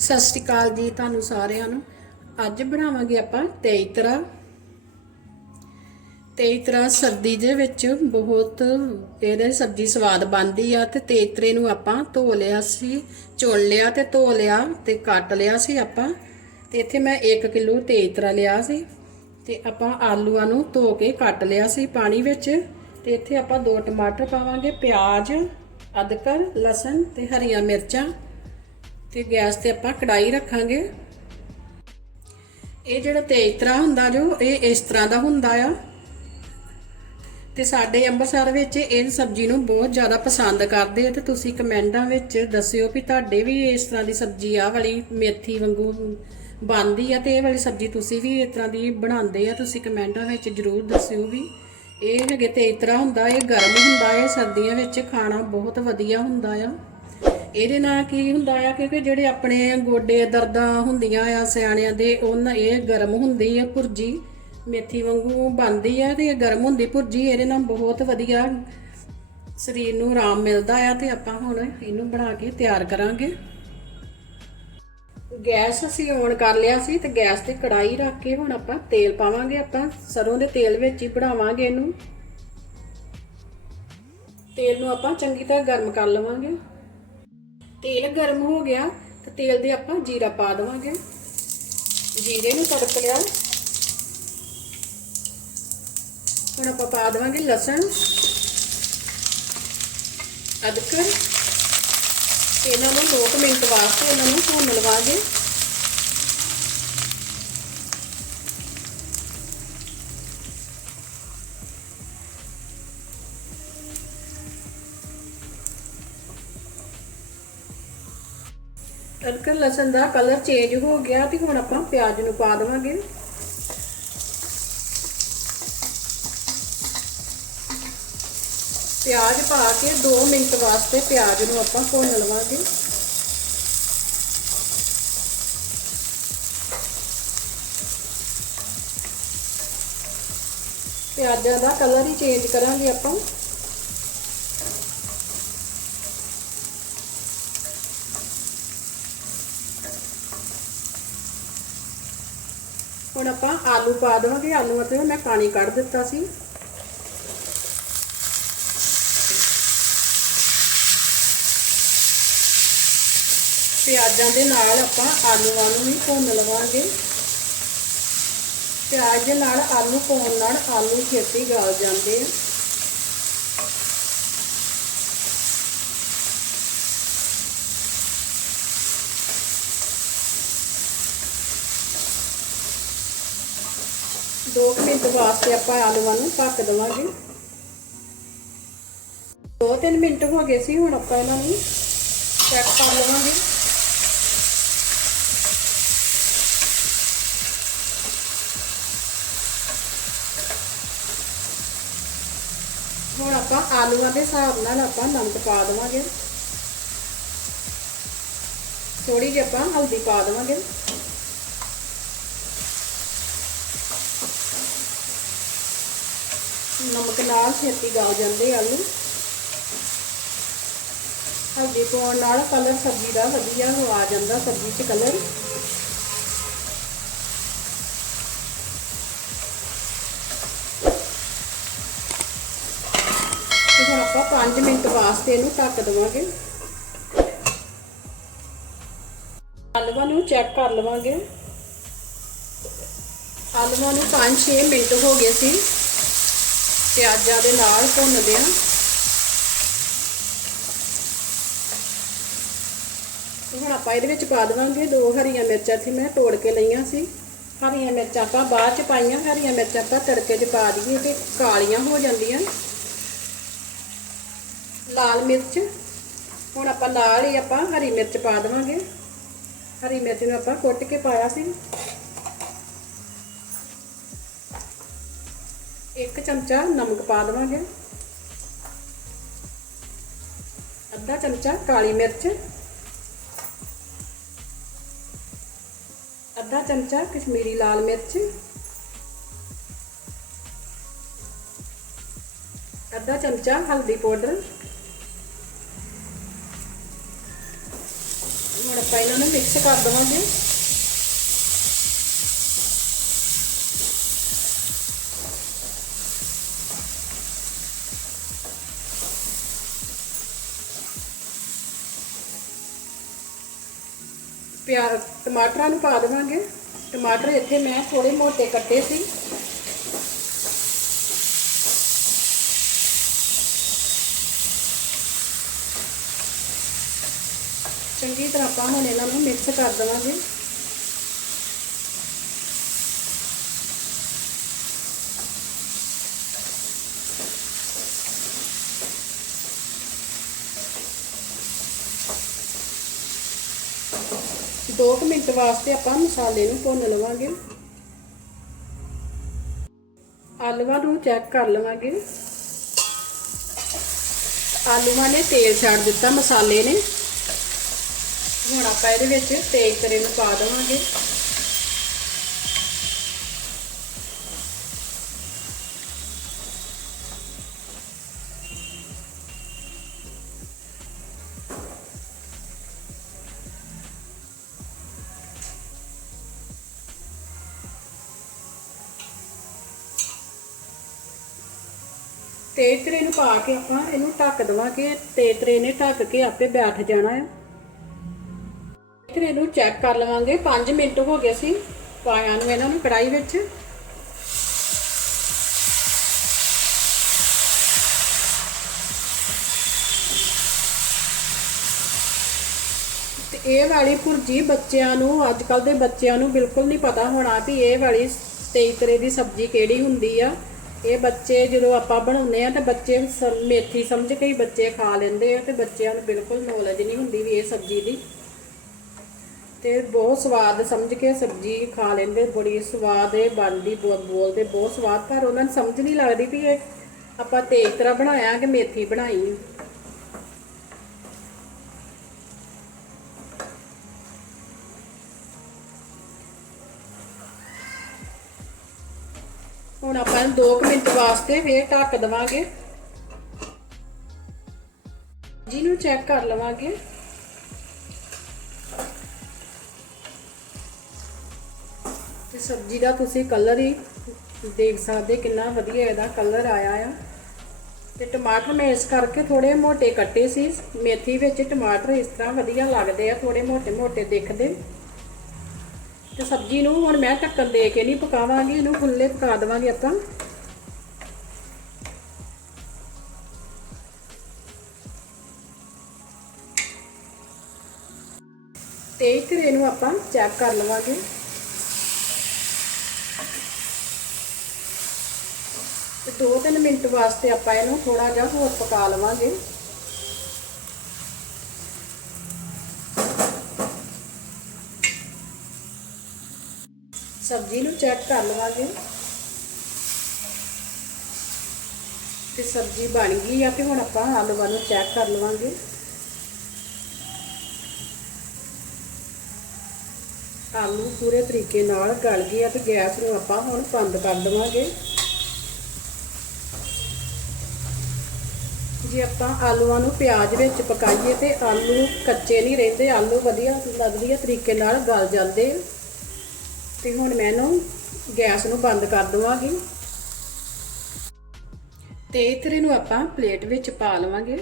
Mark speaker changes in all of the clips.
Speaker 1: ਸਤਿ ਸ਼੍ਰੀ ਅਕਾਲ ਜੀ ਤੁਹਾਨੂੰ ਸਾਰਿਆਂ ਨੂੰ। ਅੱਜ ਬਣਾਵਾਂਗੇ ਆਪਾਂ ਤੇਈ ਤਰਾ। ਤੇਈ ਤਰਾ ਸਰਦੀ ਦੇ ਵਿੱਚ ਬਹੁਤ ਇਹਦੇ ਸਬਜ਼ੀ ਸਵਾਦ ਬਣਦੀ ਆ ਤੇ ਤੇਈਤਰੇ ਨੂੰ ਆਪਾਂ ਧੋ ਲਿਆ ਸੀ, ਚੁਣ ਲਿਆ ਤੇ ਧੋ ਲਿਆ ਤੇ ਕੱਟ ਲਿਆ ਸੀ ਆਪਾਂ। ਤੇ ਇੱਥੇ ਮੈਂ 1 ਕਿਲੋ ਤੇਈਤਰਾ ਲਿਆ ਸੀ ਤੇ ਆਪਾਂ ਆਲੂਆਂ ਨੂੰ ਧੋ ਕੇ ਕੱਟ ਲਿਆ ਸੀ ਪਾਣੀ ਵਿੱਚ। ਤੇ ਇੱਥੇ ਆਪਾਂ ਦੋ ਟਮਾਟਰ ਪਾਵਾਂਗੇ, ਪਿਆਜ਼, ਅਦਰਕ, ਲਸਣ ਤੇ ਹਰੀਆਂ ਮਿਰਚਾਂ। ਤੇ ਗੈਸ ਤੇ ਆਪਾਂ ਕੜਾਈ ਰੱਖਾਂਗੇ। ਇਹ ਜਿਹੜਾ ਤੇਜ਼ ਤਰ੍ਹਾਂ ਹੁੰਦਾ ਜੋ, ਇਹ ਇਸ ਤਰ੍ਹਾਂ ਦਾ ਹੁੰਦਾ ਆ। ਤੇ ਸਾਡੇ ਅੰਮ੍ਰਿਤਸਰ ਵਿੱਚ ਇਹ ਸਬਜ਼ੀ ਨੂੰ ਬਹੁਤ ਜ਼ਿਆਦਾ ਪਸੰਦ ਕਰਦੇ ਆ ਤੇ ਤੁਸੀਂ ਕਮੈਂਟਾਂ ਵਿੱਚ ਦੱਸਿਓ ਵੀ ਤੁਹਾਡੇ ਵੀ ਇਸ ਤਰ੍ਹਾਂ ਦੀ ਸਬਜ਼ੀ ਆ ਵਾਲੀ ਮੇਥੀ ਵਾਂਗੂ ਬਣਦੀ ਆ ਤੇ ਇਹ ਵਾਲੀ ਸਬਜ਼ੀ ਤੁਸੀਂ ਵੀ ਇਸ ਤਰ੍ਹਾਂ ਦੀ ਬਣਾਉਂਦੇ ਆ, ਤੁਸੀਂ ਕਮੈਂਟਾਂ ਵਿੱਚ ਜਰੂਰ ਦੱਸਿਓ ਵੀ। ਇਹ ਹੈਗੇ ਤੇਜ਼ ਤਰ੍ਹਾਂ ਹੁੰਦਾ, ਇਹ ਗਰਮ ਹੁੰਦਾ ਹੈ ਸਰਦੀਆਂ ਵਿੱਚ ਖਾਣਾ ਬਹੁਤ ਵਧੀਆ ਹੁੰਦਾ ਆ। ਇਹਦੇ ਨਾਲ ਕੀ ਹੁੰਦਾ ਆ, ਕਿਉਂਕਿ ਜਿਹੜੇ ਆਪਣੇ ਗੋਡੇ ਦਰਦਾਂ ਹੁੰਦੀਆਂ ਆ ਸਿਆਣਿਆਂ ਦੇ, ਉਹਨਾਂ ਇਹ ਗਰਮ ਹੁੰਦੀ ਆ ਭੁਰਜੀ। ਮੇਥੀ ਵਾਂਗੂ ਬਣਦੀ ਆ ਤੇ ਇਹ ਗਰਮ ਹੁੰਦੀ ਭੁਰਜੀ, ਇਹਦੇ ਨਾਲ ਬਹੁਤ ਵਧੀਆ ਸਰੀਰ ਨੂੰ ਆਰਾਮ ਮਿਲਦਾ ਆ ਤੇ ਆਪਾਂ ਹੁਣ ਇਹਨੂੰ ਬਣਾ ਕੇ ਤਿਆਰ ਕਰਾਂਗੇ। ਗੈਸ ਅਸੀਂ ਔਨ ਕਰ ਲਿਆ ਸੀ ਤੇ ਗੈਸ ਤੇ ਕੜਾਈ ਰੱਖ ਕੇ ਹੁਣ ਆਪਾਂ ਤੇਲ ਪਾਵਾਂਗੇ, ਆਪਾਂ ਸਰੋਂ ਦੇ ਤੇਲ ਵਿੱਚ ਹੀ ਬਣਾਵਾਂਗੇ ਇਹਨੂੰ। ਤੇਲ ਨੂੰ ਆਪਾਂ ਚੰਗੀ ਤਰ੍ਹਾਂ ਗਰਮ ਕਰ ਲਵਾਂਗੇ। ਤੇਲ ਗਰਮ ਹੋ ਗਿਆ ਤੇ ਤੇਲ ਦੇ ਆਪਾਂ ਜੀਰਾ ਪਾ ਦੇਵਾਂਗੇ। ਜੀਰੇ ਨੂੰ ਤੜਕ ਲਿਆ। ਹੁਣ ਆਪਾਂ ਪਾ ਦੇਵਾਂਗੇ ਲਸਣ, ਅਦਰਕ। ਇਹਨਾਂ ਨੂੰ 2 ਮਿੰਟ ਵਾਸਤੇ ਇਹਨਾਂ ਨੂੰ ਭੁੰਨ ਲਵਾਂਗੇ। ਅਦਰਕ ਲਸਣ ਦਾ ਕਲਰ ਚੇਂਜ ਹੋ ਗਿਆ ਤੇ ਹੁਣ ਆਪਾਂ ਪਿਆਜ਼ ਨੂੰ ਪਾ ਦੇਵਾਂਗੇ। ਪਿਆਜ਼ ਪਾ ਕੇ 2 ਮਿੰਟ ਵਾਸਤੇ ਪਿਆਜ਼ ਨੂੰ ਆਪਾਂ ਭੁੰਨ ਲਵਾਂਗੇ। ਪਿਆਜ਼ਾਂ ਦਾ ਕਲਰ ਹੀ ਚੇਂਜ ਕਰਾਂਗੇ ਆਪਾਂ ਹੁਣ ਆਪਾਂ ਆਲੂ ਪਾ ਦੇਵਾਂਗੇ, ਆਲੂਆਂ ਤੇ ਮੈਂ ਪਾਣੀ ਕੱਢ ਦਿੱਤਾ ਸੀ। ਪਿਆਜ਼ਾਂ ਦੇ ਨਾਲ ਆਪਾਂ ਆਲੂਆਂ ਨੂੰ ਵੀ ਭੁੰਨ ਲਵਾਂਗੇ। ਪਿਆਜ਼ ਦੇ ਨਾਲ ਆਲੂ ਪਾਉਣ ਨਾਲ ਆਲੂ ਛੇਤੀ ਗਲ ਜਾਂਦੇ ਆ। ਦੋ ਮਿੰਟ ਵਾਸਤੇ ਆਪਾਂ ਆਲੂਆਂ ਨੂੰ ਢੱਕ ਦੇਵਾਂਗੇ 2-3 ਮਿੰਟ ਹੋ ਗਏ ਸੀ ਹੁਣ ਆਪਾਂ ਇਹਨਾਂ ਨੂੰ ਚੈੱਕ ਕਰ ਲਵਾਂਗੇ ਹੁਣ ਆਪਾਂ ਆਲੂਆਂ ਦੇ ਹਿਸਾਬ ਨਾਲ ਆਪਾਂ ਨਮਕ ਪਾ ਦੇਵਾਂਗੇ ਥੋੜੀ ਜਿਹੀ ਆਪਾਂ ਹਲਦੀ ਪਾ ਦੇਵਾਂਗੇ ਨਮਕ ਨਾਲ ਛੇਤੀ ਗਲ ਜਾਂਦੇ ਆਲੂ। ਹਲਦੀ ਪਾਉਣ ਨਾਲ ਕਲਰ ਸਬਜ਼ੀ ਦਾ ਵਧੀਆ ਆ ਜਾਂਦਾ ਸਬਜ਼ੀ 'ਚ ਕਲਰ ਤੇ ਹੁਣ ਆਪਾਂ 5 ਮਿੰਟ ਵਾਸਤੇ ਇਹਨੂੰ ਢੱਕ ਦੇਵਾਂਗੇ। ਆਲੂਆਂ ਨੂੰ ਚੈੱਕ ਕਰ ਲਵਾਂਗੇ। ਆਲੂਆਂ ਨੂੰ 5-6 ਮਿੰਟ ਹੋ ਗਏ ਸੀ। ਪਿਆਜ਼ਾਂ ਦੇ ਨਾਲ ਭੁੰਨਦੇ ਆ ਹੁਣ ਆਪਾਂ ਇਹਦੇ ਵਿੱਚ ਪਾ ਦੇਵਾਂਗੇ ਦੋ ਹਰੀਆਂ ਮਿਰਚਾਂ। ਸੀ ਮੈਂ ਤੋੜ ਕੇ ਲਈਆਂ ਸੀ। ਹਰੀਆਂ ਮਿਰਚਾਂ ਆਪਾਂ ਬਾਅਦ ਚ ਪਾਈਆਂ। ਹਰੀਆਂ ਮਿਰਚਾਂ ਆਪਾਂ ਤੜਕੇ 'ਚ ਪਾ ਦਈਏ ਤੇ ਕਾਲੀਆਂ ਹੋ ਜਾਂਦੀਆਂ। ਲਾਲ ਮਿਰਚ। ਹੁਣ ਆਪਾਂ ਲਾਲ ਹੀ ਆਪਾਂ ਹਰੀ ਮਿਰਚ ਪਾ ਦੇਵਾਂਗੇ। ਹਰੀ ਮਿਰਚ ਨੂੰ ਆਪਾਂ ਕੁੱਟ ਕੇ ਪਾਇਆ ਸੀ। ਇੱਕ ਚਮਚਾ ਨਮਕ ਪਾ ਦੇਵਾਂਗੇ। ਅੱਧਾ ਚਮਚਾ ਕਾਲੀ ਮਿਰਚ। ਅੱਧਾ ਚਮਚਾ ਕਸ਼ਮੀਰੀ ਲਾਲ ਮਿਰਚ। ਅੱਧਾ ਚਮਚਾ ਹਲਦੀ ਪਾਊਡਰ। ਹੁਣ ਆਪਾਂ ਇਹਨਾਂ ਨੂੰ ਮਿਕਸ ਕਰ ਦਵਾਂਗੇ। ਪਿਆ ਟਮਾਟਰਾਂ ਨੂੰ ਪਾ ਦੇਵਾਂਗੇ। ਟਮਾਟਰ ਇੱਥੇ ਮੈਂ ਥੋੜੇ ਮੋਟੇ ਕੱਟੇ ਸੀ। ਚੰਗੀ ਤਰ੍ਹਾਂ ਆਪਾਂ ਹੁਣ ਇਹਨਾਂ ਨੂੰ ਮਿਕਸ ਕਰ ਦੇਵਾਂਗੇ। ਦੋ ਕੁ ਮਿੰਟ ਵਾਸਤੇ ਆਪਾਂ ਮਸਾਲੇ ਨੂੰ ਭੁੰਨ ਲਵਾਂਗੇ। ਆਲੂਆਂ ਨੂੰ ਚੈੱਕ ਕਰ ਲਵਾਂਗੇ। ਆਲੂਆਂ ਨੇ ਤੇਲ ਛੱਡ ਦਿੱਤਾ ਮਸਾਲੇ ਨੇ। ਹੁਣ ਆਪਾਂ ਇਹਦੇ ਵਿੱਚ ਤੇਜ਼ ਤਰੇ ਨੂੰ ਪਾ ਦੇਵਾਂਗੇ। ਤੇਜ਼ ਤਰੇ ਨੂੰ ਪਾ ਕੇ ਆਪਾਂ ਇਹਨੂੰ ਢੱਕ ਦੇਵਾਂਗੇ ਤੇਜ਼ ਤਰੇ ਨੇ ਢੱਕ ਕੇ ਆਪੇ ਬੈਠ ਜਾਣਾ ਹੈ ਫਿਰ ਨੂੰ ਚੈੱਕ ਕਰ ਲਵਾਂਗੇ। 5 ਮਿੰਟ ਹੋ ਗਏ ਸੀ ਪਾਇਆ ਨੂੰ ਇਹਨਾਂ ਨੂੰ ਕੜਾਈ ਵਿੱਚ। ਇਹ ਵਾਲੀ ਭੁਰਜੀ ਬੱਚਿਆਂ ਨੂੰ, ਅੱਜ ਕੱਲ ਦੇ ਬੱਚਿਆਂ ਨੂੰ ਬਿਲਕੁਲ ਨਹੀਂ ਪਤਾ ਹੋਣਾ ਵੀ ਇਹ ਵਾਲੀ ਤੇਈ ਤਰੇ ਦੀ ਸਬਜ਼ੀ ਕਿਹੜੀ ਹੁੰਦੀ ਆ। ਇਹ ਬੱਚੇ ਜਦੋਂ ਆਪਾਂ ਬਣਾਉਂਦੇ ਆ ਤਾਂ ਬੱਚੇ ਮੇਥੀ ਸਮਝ ਕੇ ਹੀ ਬੱਚੇ ਖਾ ਲੈਂਦੇ ਆ ਤੇ ਬੱਚਿਆਂ ਨੂੰ ਬਿਲਕੁਲ ਨੌਲੇਜ ਨਹੀਂ ਹੁੰਦੀ ਵੀ ਇਹ ਸਬਜ਼ੀ ਦੀ। ਤੇ ਬਹੁਤ ਸਵਾਦ ਸਮਝ ਕੇ ਸਬਜ਼ੀ ਖਾ ਲੈਂਦੇ, ਬੜੀ ਸਵਾਦ ਇਹ ਬਣਦੀ ਬਹੁਤ ਬੋਲਦੇ ਬਹੁਤ ਸਵਾਦ, ਪਰ ਉਹਨਾਂ ਨੂੰ ਸਮਝ ਨਹੀਂ ਲੱਗਦੀ ਵੀ ਇਹ ਆਪਾਂ ਤੇਜ਼ ਤਰ੍ਹਾਂ ਬਣਾਇਆ ਕਿ ਮੇਥੀ ਬਣਾਈ। 2 ਮਿੰਟ ਵਾਸਤੇ ਫੇਰ ਢੱਕ ਦਵਾਂਗੇ। ਜਿਹਨੂੰ ਚੈੱਕ ਕਰ ਲਵਾਂਗੇ। ਤੇ ਸਬਜ਼ੀ ਦਾ ਤੁਸੀਂ ਕਲਰ ਹੀ ਦੇਖ ਸਕਦੇ, ਕਿੰਨਾ ਵਧੀਆ ਇਹਦਾ ਕਲਰ ਆਇਆ ਆ। ਤੇ ਟਮਾਟਰ ਮੈਂ ਇਸ ਕਰਕੇ ਥੋੜੇ ਮੋਟੇ ਕੱਟੇ ਸੀ। ਮੇਥੀ ਵਿੱਚ ਟਮਾਟਰ ਇਸ ਤਰ੍ਹਾਂ ਵਧੀਆ ਲੱਗਦੇ ਆ ਥੋੜੇ ਮੋਟੇ ਮੋਟੇ ਦਿਖਦੇ। ਤੇ ਸਬਜ਼ੀ ਨੂੰ ਹੁਣ ਮੈਂ ਢੱਕਣ ਦੇ ਕੇ ਨਹੀਂ ਪਕਾਵਾਂਗੀ, ਇਹਨੂੰ ਖੁੱਲੇ ਪਕਾ ਦੇਵਾਂਗੇ ਆਪਾਂ। ਤੇ ਫਿਰ ਇਹਨੂੰ ਆਪਾਂ ਚੈੱਕ ਕਰ ਲਵਾਂਗੇ। ਤੇ 2-3 ਮਿੰਟ ਵਾਸਤੇ ਆਪਾਂ ਇਹਨੂੰ ਥੋੜਾ ਜਿਹਾ ਹੋਰ ਪਕਾ ਲਵਾਂਗੇ। ਸਬਜ਼ੀ ਨੂੰ ਚੈੱਕ ਕਰ ਲਵਾਂਗੇ। ਤੇ ਸਬਜ਼ੀ ਬਣ ਗਈ ਆ ਤੇ ਹੁਣ ਆਪਾਂ ਆਲੂਆਂ ਨੂੰ ਚੈੱਕ ਕਰ ਲਵਾਂਗੇ। ਆਲੂ ਪੂਰੇ ਤਰੀਕੇ ਨਾਲ ਗਲ ਗਏ ਆ ਤੇ ਗੈਸ ਨੂੰ ਆਪਾਂ ਹੁਣ ਬੰਦ ਕਰ ਦੇਵਾਂਗੇ। ਜੇ ਆਪਾਂ ਆਲੂਆਂ ਨੂੰ ਪਿਆਜ਼ ਵਿੱਚ ਪਕਾਈਏ ਤੇ ਆਲੂ ਕੱਚੇ ਨਹੀਂ ਰਹਿੰਦੇ, ਆਲੂ ਵਧੀਆ ਵਧੀਆ ਤਰੀਕੇ ਨਾਲ ਗਲ ਜਾਂਦੇ। ਆ ਤੇ ਹੁਣ ਮੈਂ ਇਹਨੂੰ ਗੈਸ ਨੂੰ ਬੰਦ ਕਰ ਦਵਾਂਗੀ। ਤੇ ਇਤਰੇ ਨੂੰ ਆਪਾਂ ਪਲੇਟ ਵਿੱਚ ਪਾ ਲਵਾਂਗੇ।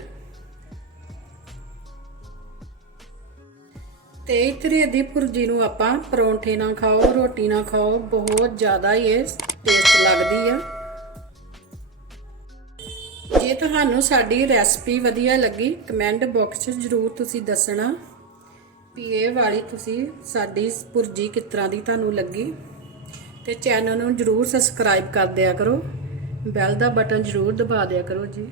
Speaker 1: ਤੇ ਇਤਰੇ ਦੀ ਭੁਰਜੀ ਨੂੰ ਆਪਾਂ ਪਰੌਂਠੇ ਨਾਲ ਖਾਓ, ਰੋਟੀ ਨਾਲ ਖਾਓ, ਬਹੁਤ ਜ਼ਿਆਦਾ ਹੀ ਇਹ ਟੇਸਟ ਲੱਗਦੀ ਆ। ਜੇ ਤੁਹਾਨੂੰ ਸਾਡੀ ਰੈਸਪੀ ਵਧੀਆ ਲੱਗੀ ਕਮੈਂਟ ਬਾਕਸ 'ਚ ਜਰੂਰ ਤੁਸੀਂ ਦੱਸਣਾ ਵੀ ਇਹ ਵਾਲੀ ਤੁਸੀਂ ਸਾਡੀ ਭੁਰਜੀ ਕਿਸ ਤਰ੍ਹਾਂ ਦੀ ਤੁਹਾਨੂੰ ਲੱਗੀ। ਤੇ ਚੈਨਲ ਨੂੰ ਜਰੂਰ ਸਬਸਕ੍ਰਾਈਬ ਕਰ ਦਿਆ ਕਰੋ। ਬੈਲ ਦਾ ਬਟਨ ਜਰੂਰ ਦਬਾ ਦਿਆ ਕਰੋ ਜੀ।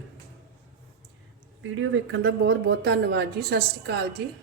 Speaker 1: ਵੀਡੀਓ ਵੇਖਣ ਦਾ ਬਹੁਤ ਬਹੁਤ ਧੰਨਵਾਦ ਜੀ। ਸਤਿ ਸ਼੍ਰੀ ਅਕਾਲ ਜੀ।